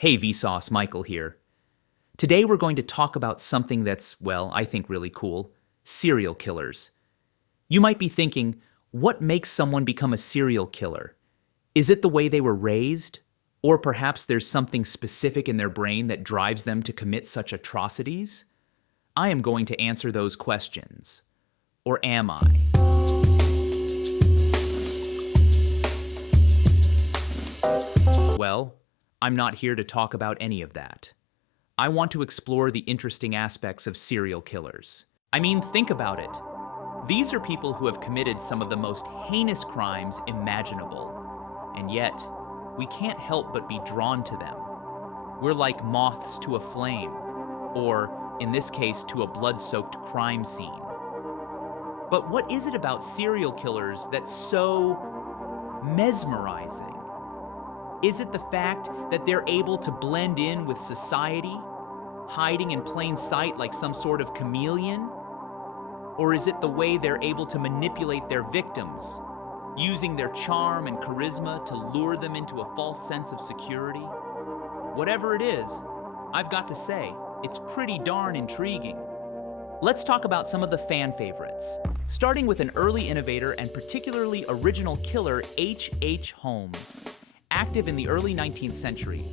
Hey Vsauce, Michael here. Today we're going to talk about something that's, well, I think really cool, serial killers. You might be thinking, what makes someone become a serial killer? Is it the way they were raised? Or perhaps there's something specific in their brain that drives them to commit such atrocities? I am going to answer those questions. Or am I? Well, I'm not here to talk about any of that. I want to explore the interesting aspects of serial killers. I mean, think about it. These are people who have committed some of the most heinous crimes imaginable. And yet, we can't help but be drawn to them. We're like moths to a flame, or, in this case, to a blood-soaked crime scene. But what is it about serial killers that's so mesmerizing? Is it the fact that they're able to blend in with society, hiding in plain sight like some sort of chameleon? Or is it the way they're able to manipulate their victims, using their charm and charisma to lure them into a false sense of security? Whatever it is, I've got to say, it's pretty darn intriguing. Let's talk about some of the fan favorites, starting with an early innovator and particularly original killer, H.H. Holmes. Active in the early 19th century,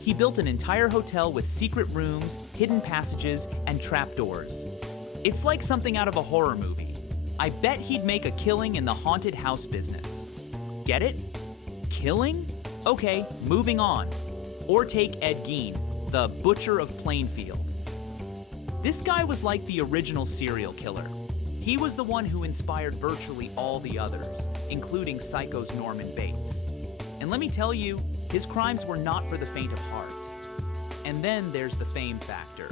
he built an entire hotel with secret rooms, hidden passages, and trapdoors. It's like something out of a horror movie. I bet he'd make a killing in the haunted house business. Get it? Killing? Okay, moving on. Or take Ed Gein, the Butcher of Plainfield. This guy was like the original serial killer. He was the one who inspired virtually all the others, including Psycho's Norman Bates. And let me tell you, his crimes were not for the faint of heart. And then there's the fame factor.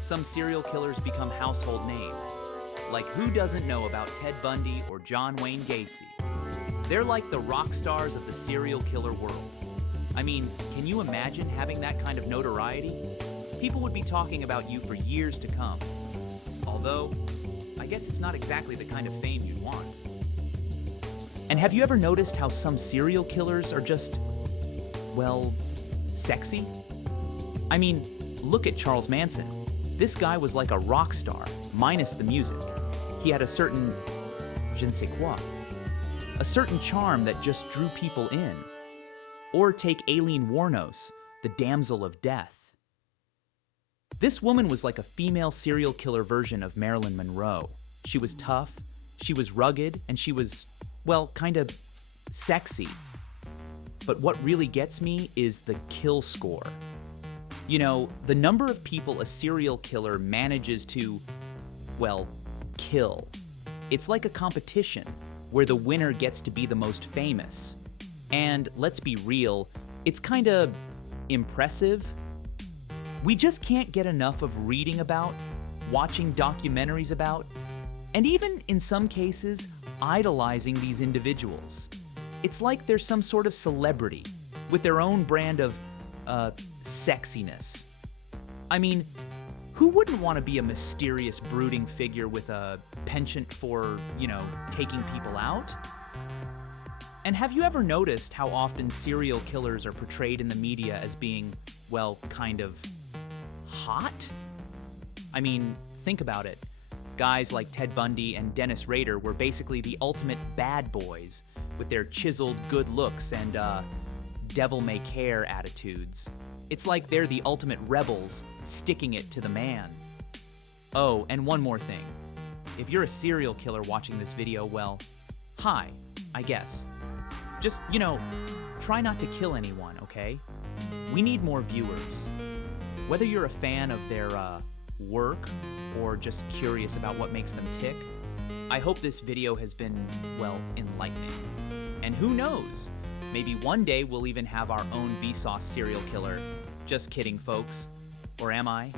Some serial killers become household names. Like, who doesn't know about Ted Bundy or John Wayne Gacy? They're like the rock stars of the serial killer world. I mean, can you imagine having that kind of notoriety? People would be talking about you for years to come. Although, I guess it's not exactly the kind of fame you'd want. And have you ever noticed how some serial killers are just, well, sexy? I mean, look at Charles Manson. This guy was like a rock star, minus the music. He had a certain je ne sais quoi, a certain charm that just drew people in. Or take Aileen Wuornos, the damsel of death. This woman was like a female serial killer version of Marilyn Monroe. She was tough, she was rugged, and she was, well, kind of sexy. But what really gets me is the kill score. You know, the number of people a serial killer manages to, well, kill. It's like a competition where the winner gets to be the most famous. And let's be real, it's kind of impressive. We just can't get enough of reading about, watching documentaries about, and even in some cases, idolizing these individuals. It's like they're some sort of celebrity with their own brand of sexiness. I mean, who wouldn't want to be a mysterious, brooding figure with a penchant for, taking people out? And have you ever noticed how often serial killers are portrayed in the media as being, well, kind of hot? I mean, think about it. Guys like Ted Bundy and Dennis Rader were basically the ultimate bad boys with their chiseled good looks and devil-may-care attitudes. It's like they're the ultimate rebels, sticking it to the man. Oh, and one more thing. If you're a serial killer watching this video, well, hi, I guess. Just, try not to kill anyone, okay? We need more viewers. Whether you're a fan of their work or just curious about what makes them tick, I hope this video has been, well, enlightening. And who knows? Maybe one day we'll even have our own Vsauce serial killer. Just kidding, folks. Or am I?